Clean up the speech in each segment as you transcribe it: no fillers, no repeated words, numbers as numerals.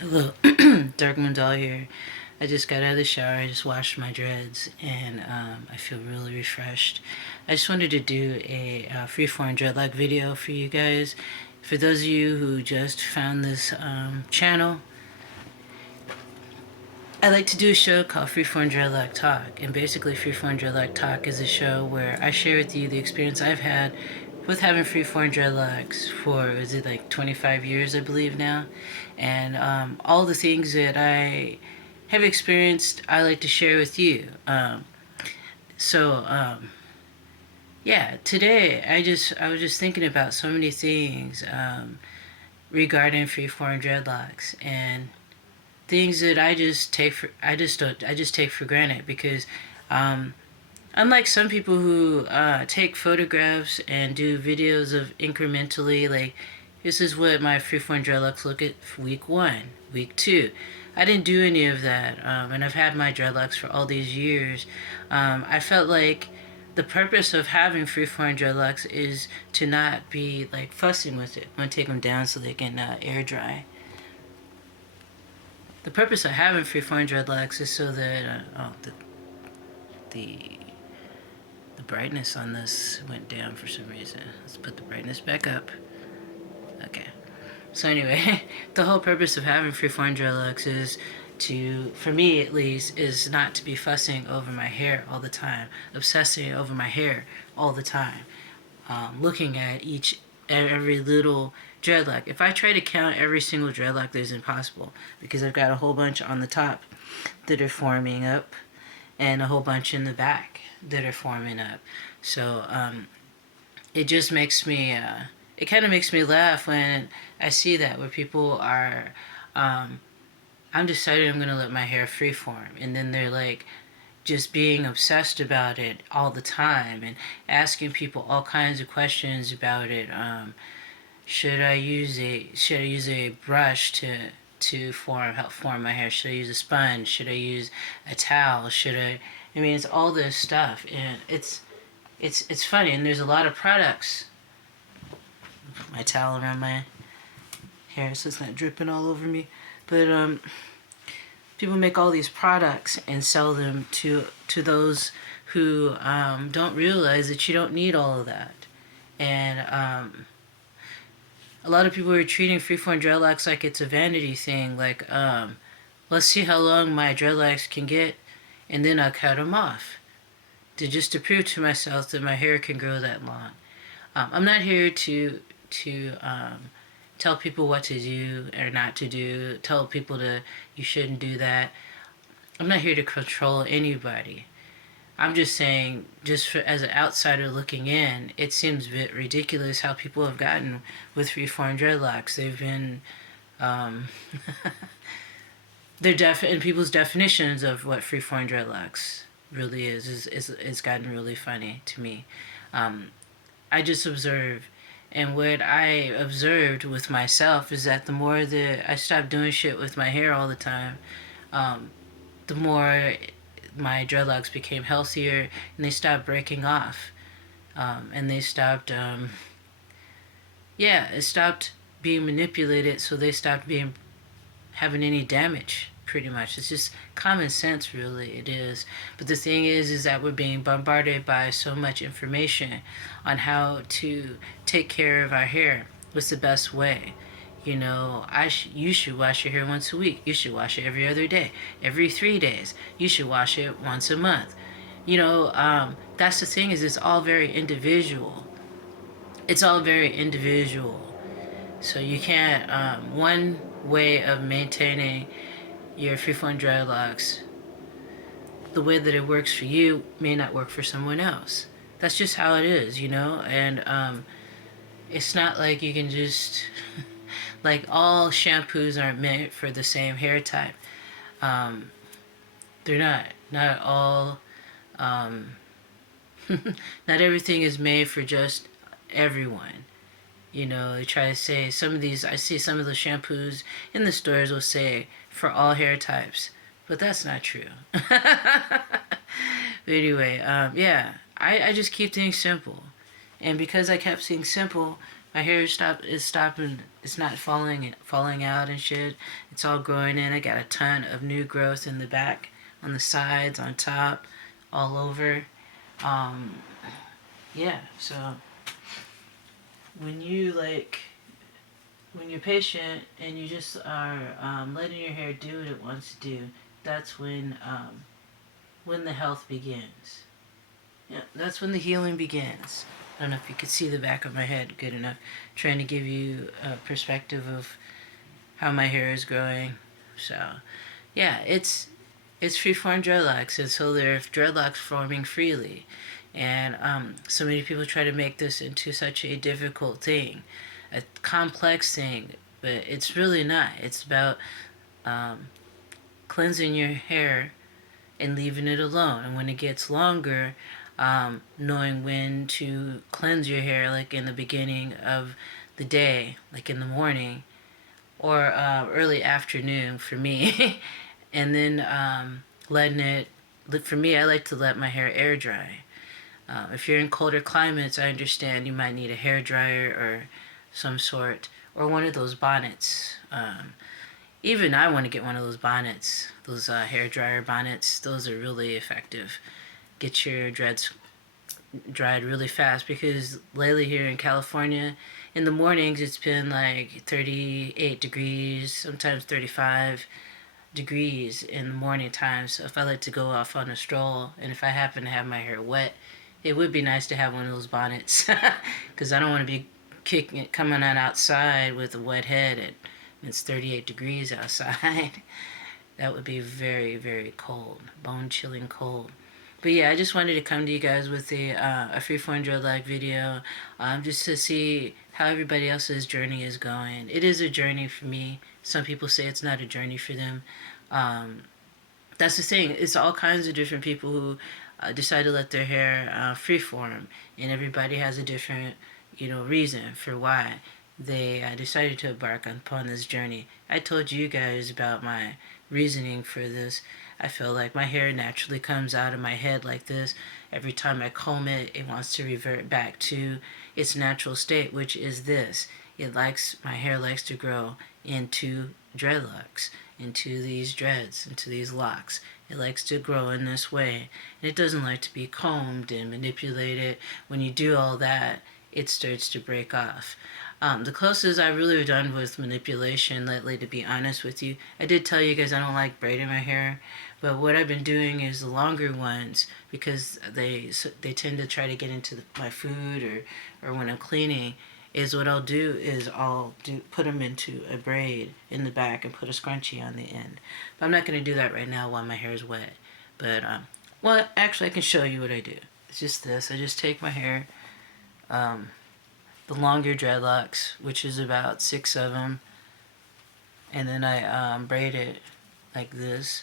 Hello, Dark Moon Doll here. I just got out of the shower. I just washed my dreads, and I feel really refreshed. I just wanted to do a freeform dreadlock video for you guys. For those of you who just found this channel, I like to do a show called Freeform Dreadlock Talk, and basically Freeform Dreadlock Talk is a show where I share with you the experience I've had with having freeform dreadlocks for, is it like 25 years, I believe now, and all the things that I have experienced, I like to share with you. So yeah, today I was just thinking about so many things regarding freeform dreadlocks and things that I just take for granted because um, unlike some people who take photographs and do videos of incrementally, like this is what my freeform dreadlocks look at week 1, week 2. I didn't do any of that, and I've had my dreadlocks for all these years. I felt like the purpose of having freeform dreadlocks is to not be like fussing with it. I'm gonna take them down so they can air dry. The purpose of having freeform dreadlocks is so that the the brightness on this went down for some reason. Let's put the brightness back up. Okay. So anyway, the whole purpose of having freeform dreadlocks is to, for me at least, is not to be fussing over my hair all the time, obsessing over my hair all the time, looking at every little dreadlock. If I try to count every single dreadlock, that's impossible because I've got a whole bunch on the top that are forming up and a whole bunch in the back that are forming up. So it just makes me, it kind of makes me laugh when I see that, where people are, I'm decided I'm going to let my hair freeform. And then they're like, just being obsessed about it all the time and asking people all kinds of questions about it. Should I use a brush to help form my hair? Should I use a sponge? Should I use a towel? I mean, it's all this stuff, and it's funny. And there's a lot of products. Put my towel around my hair so it's not dripping all over me. But people make all these products and sell them to those who don't realize that you don't need all of that. And a lot of people are treating freeform dreadlocks like it's a vanity thing. Like, let's see how long my dreadlocks can get, and then I'll cut them off to prove to myself that my hair can grow that long. I'm not here to tell people what to do or not to do. Tell people you shouldn't do that. I'm not here to control anybody. I'm just saying, as an outsider looking in, it seems a bit ridiculous how people have gotten with freeform dreadlocks. They've been, um, and people's definitions of what freeform dreadlocks really is gotten really funny to me. I just observe, and what I observed with myself is that the more that I stopped doing shit with my hair all the time, the more my dreadlocks became healthier and they stopped breaking off. And they stopped, it stopped being manipulated, so they stopped having any damage, pretty much. It's just common sense, really, it is. But the thing is that we're being bombarded by so much information on how to take care of our hair. What's the best way? You know, you should wash your hair once a week. You should wash it every other day, every 3 days. You should wash it once a month. You know, that's the thing, is it's all very individual. It's all very individual. So you can't, one way of maintaining your freeform dreadlocks, the way that it works for you may not work for someone else. That's just how it is, you know? And it's not like you can just, like, all shampoos aren't meant for the same hair type. They're not. Not all, um, not everything is made for just everyone. You know, they try to say I see some of the shampoos in the stores will say for all hair types, but that's not true. But anyway, yeah, I just keep things simple. And because I kept things simple, My hair is stopping. It's not falling out and shit. It's all growing in. I got a ton of new growth in the back, on the sides, on top, all over. Um, yeah. So when you like, when you're patient and you just are letting your hair do what it wants to do, that's when the health begins. Yeah, that's when the healing begins. I don't know if you could see the back of my head good enough. Trying to give you a perspective of how my hair is growing. So, yeah, it's freeform dreadlocks, and so they're dreadlocks forming freely. And so many people try to make this into such a difficult thing, a complex thing, but it's really not. It's about um, cleansing your hair and leaving it alone. And when it gets longer, knowing when to cleanse your hair, like in the beginning of the day, like in the morning or early afternoon for me, and then letting it. For me, I like to let my hair air dry. If you're in colder climates, I understand you might need a hair dryer or some sort, or one of those bonnets. Even I want to get one of those bonnets, those hair dryer bonnets. Those are really effective. Get your dreads dried really fast, because lately here in California, in the mornings it's been like 38 degrees, sometimes 35 degrees in the morning time. So if I like to go off on a stroll and if I happen to have my hair wet, it would be nice to have one of those bonnets because I don't want to be coming on outside with a wet head and it's 38 degrees outside. That would be very, very cold, bone chilling cold. But yeah, I just wanted to come to you guys with a freeform dreadlock video, just to see how everybody else's journey is going. It is a journey for me. Some people say it's not a journey for them. Um, that's the thing. It's all kinds of different people who decide to let their hair freeform, and everybody has a different, reason for why they decided to embark upon this journey. I told you guys about my reasoning for this. I feel like my hair naturally comes out of my head like this. Every time I comb it, it wants to revert back to its natural state, which is this. My hair likes to grow into dreadlocks, into these dreads, into these locks. It likes to grow in this way. And it doesn't like to be combed and manipulated. When you do all that, it starts to break off. The closest I've really done with manipulation lately, to be honest with you, I did tell you guys I don't like braiding my hair, but what I've been doing is the longer ones, because they tend to try to get into my food or when I'm cleaning. Is what I'll do is put them into a braid in the back and put a scrunchie on the end. But I'm not going to do that right now while my hair is wet. But well, actually, I can show you what I do. It's just this. I just take my hair. The longer dreadlocks, which is about 6 of them, and then I braid it like this.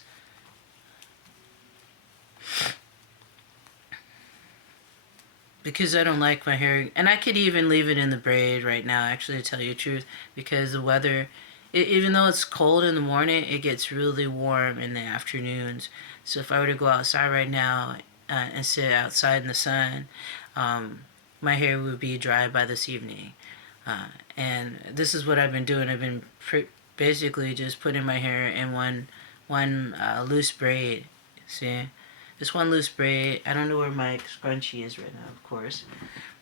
Because I don't like my hair, and I could even leave it in the braid right now, actually, to tell you the truth, because the weather, even though it's cold in the morning, it gets really warm in the afternoons. So if I were to go outside right now and sit outside in the sun, my hair would be dry by this evening. And this is what I've been doing. I've been basically just putting my hair in one loose braid. See? Just one loose braid. I don't know where my scrunchie is right now, of course.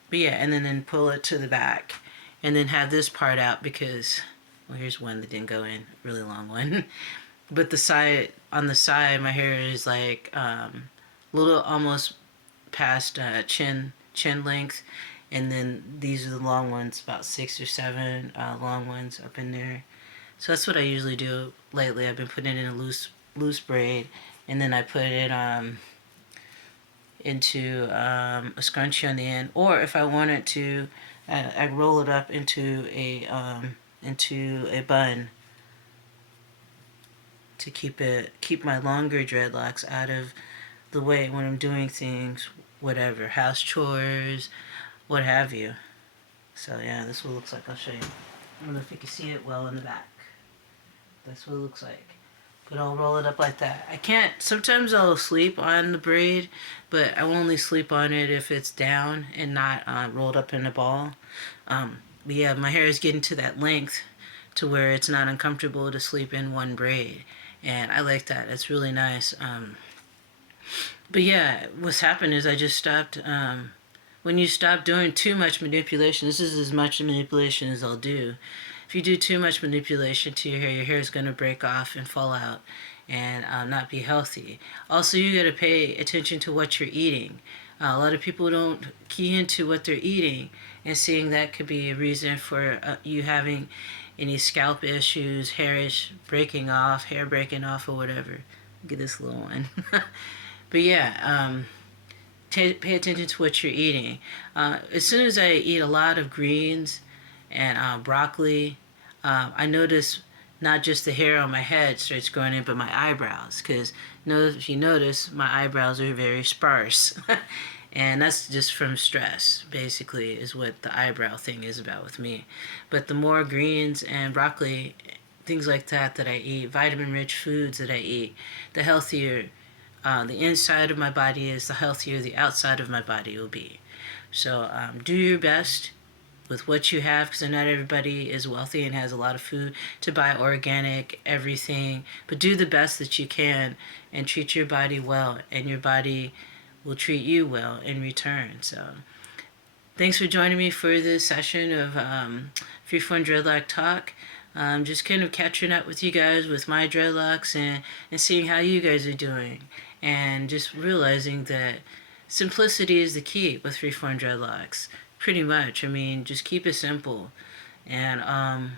But yeah, and then pull it to the back. And then have this part out because, well, here's one that didn't go in. Really long one. But on the side, my hair is like little almost past chin length, and then these are the long ones, about 6 or 7 long ones up in there. So that's what I usually do lately. I've been putting it in a loose braid, and then I put it into a scrunchie on the end, or if I wanted to, I roll it up into a bun to keep my longer dreadlocks out of the way when I'm doing things, whatever, house chores, what have you. So yeah, this is what it looks like. I'll show you. I don't know if you can see it well in the back. That's what it looks like. But I'll roll it up like that. I can't, sometimes I'll sleep on the braid, but I will only sleep on it if it's down and not rolled up in a ball. But yeah, my hair is getting to that length to where it's not uncomfortable to sleep in one braid. And I like that. It's really nice. But yeah, what's happened is I just stopped. When you stop doing too much manipulation, this is as much manipulation as I'll do. If you do too much manipulation to your hair is going to break off and fall out and not be healthy. Also, you got to pay attention to what you're eating. A lot of people don't key into what they're eating, and seeing that could be a reason for you having any scalp issues, breaking off, hair breaking off, or whatever. Get this little one. But yeah, pay attention to what you're eating. As soon as I eat a lot of greens and broccoli, I notice not just the hair on my head starts growing in, but my eyebrows. Because if you notice, my eyebrows are very sparse. And that's just from stress, basically, is what the eyebrow thing is about with me. But the more greens and broccoli, things like that I eat, vitamin-rich foods that I eat, the healthier the inside of my body is, the healthier the outside of my body will be. So do your best with what you have, because not everybody is wealthy and has a lot of food to buy organic, everything. But do the best that you can and treat your body well, and your body will treat you well in return. So thanks for joining me for this session of Freeform Dreadlock Talk. Just kind of catching up with you guys with my dreadlocks and seeing how you guys are doing. And just realizing that simplicity is the key with Freeform Dreadlocks. Pretty much. I mean, just keep it simple. And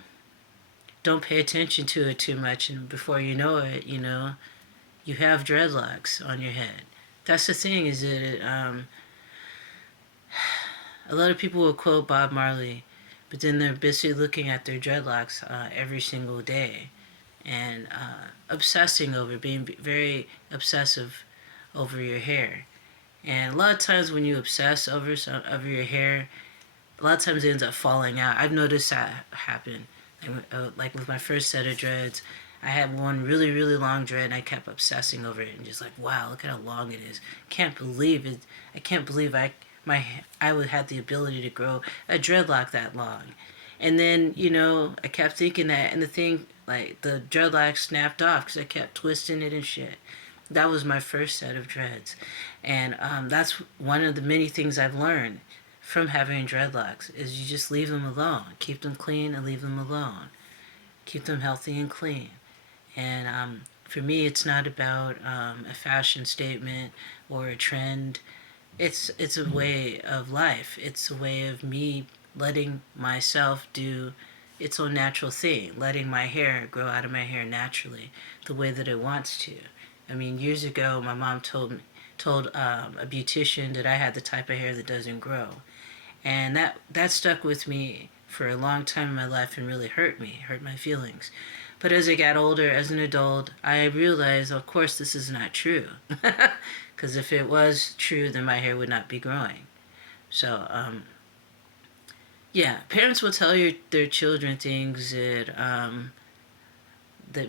don't pay attention to it too much. And before you know it, you have dreadlocks on your head. That's the thing, is that a lot of people will quote Bob Marley, but then they're busy looking at their dreadlocks every single day and being very obsessive over your hair. And a lot of times when you obsess over your hair, a lot of times it ends up falling out. I've noticed that happen. Like with my first set of dreads, I had one really, really long dread, and I kept obsessing over it and just like, wow, look at how long it is. Can't believe it. I can't believe I would have the ability to grow a dreadlock that long. And then, I kept thinking that, and the thing, like, the dreadlock snapped off because I kept twisting it and shit. That was my first set of dreads. And that's one of the many things I've learned from having dreadlocks, is you just leave them alone. Keep them clean and leave them alone. Keep them healthy and clean. And for me, it's not about a fashion statement or a trend. It's a way of life. It's a way of me letting myself do its own natural thing, letting my hair grow out of my hair naturally, the way that it wants to. I mean, years ago, my mom told a beautician that I had the type of hair that doesn't grow, and that stuck with me for a long time in my life and really hurt my feelings. But as I got older, as an adult, I realized, of course, this is not true. Because if it was true, then my hair would not be growing. So, yeah, parents will tell their children things that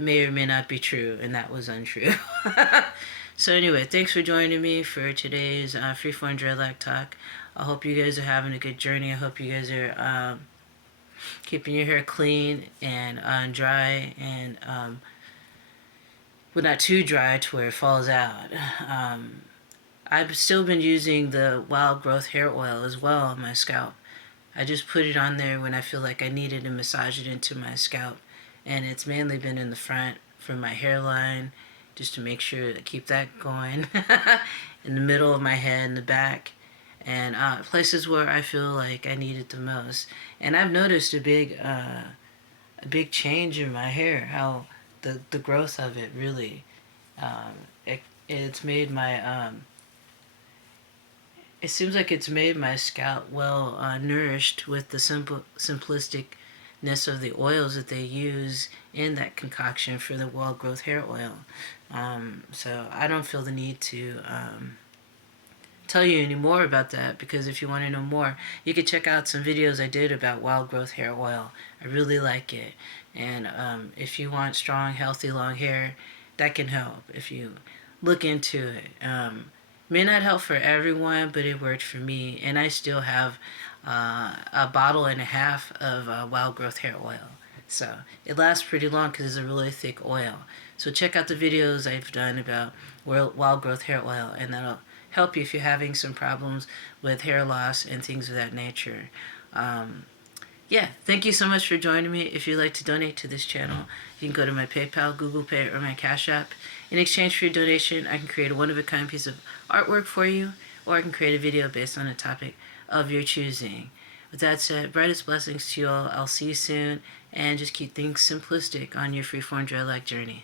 may or may not be true, and that was untrue. So anyway, thanks for joining me for today's Freeform Dreadlock Talk. I hope you guys are having a good journey. I hope you guys are keeping your hair clean and dry, and not too dry to where it falls out. I've still been using the wild growth hair oil as well on my scalp. I just put it on there when I feel like I needed to massage it into my scalp, and it's mainly been in the front from my hairline, just to make sure to keep that going, in the middle of my head, in the back, and places where I feel like I need it the most. And I've noticed a big change in my hair, how the growth of it really, it's made my it seems like it's made my scalp well nourished with the simplisticness of the oils that they use in that concoction for the wild growth hair oil. So I don't feel the need to tell you any more about that, because if you want to know more, you can check out some videos I did about wild growth hair oil. I really like it. And if you want strong, healthy, long hair, that can help if you look into it. May not help for everyone, but it worked for me, and I still have a bottle and a half of wild growth hair oil. So it lasts pretty long because it's a really thick oil. So check out the videos I've done about wild growth hair oil, and that'll help you if you're having some problems with hair loss and things of that nature. Yeah, thank you so much for joining me. If you'd like to donate to this channel, you can go to my PayPal, Google Pay, or my Cash App. In exchange for your donation, I can create a one-of-a-kind piece of artwork for you, or I can create a video based on a topic of your choosing. With that said, brightest blessings to you all. I'll see you soon, and just keep things simplistic on your freeform dreadlock journey.